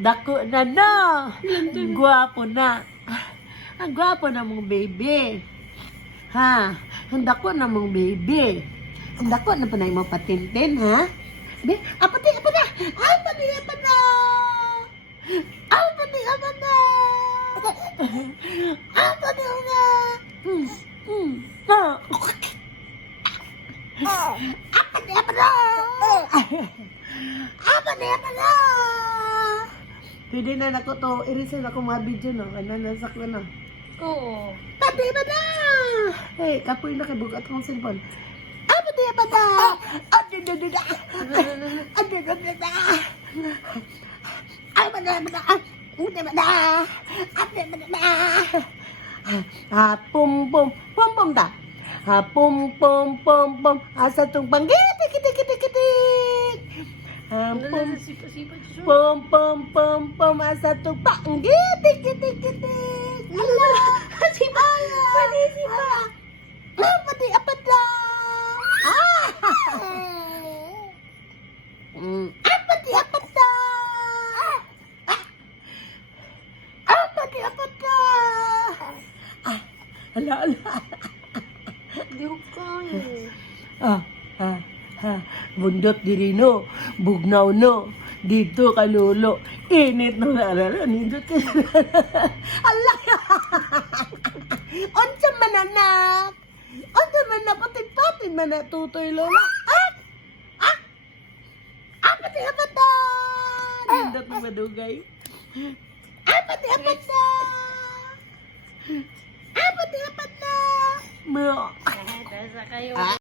Dako na na. Gwapo na. Ang gwapo na mong baby. Ha? Ang dako na mong baby. Ang dako na pa na mo patintin, ha? Be, apati, apata! Apati, apata! Apati, apata! Apati, apata! Apati, apata! Apati, apata! Pwede na nako to, irisin ako mga video, no? Ano, nasaklo na. Oo. Pati ba na? Hey, kapoy na kibugat akong cellphone. Pati ba na? Adididida! Adididida! Ay, ba na? Udi ba na? Adi ba na? Pum pum, pum pum da. Pum pum pum pum. Asa tong panggitik, kitik, kitik, kitik. Pum pum pum pum pum. Asa tong panggitik, kitik, kitik. Ala, sipa. Pwede sipa. Pati apa da? Pati apa da? Pati apa da? Ala, ala. Hindi ko kaya. Bundot diri no, bugnaw no, dito ka lolo, init no narara, nindot ka. Ala! Onsa man anak? Onsa man na patin-patin man na tutoy lola? Pati apata! Nindot mo madugay. Pati apata! Pati apata! Bro! Kahit asa kayo.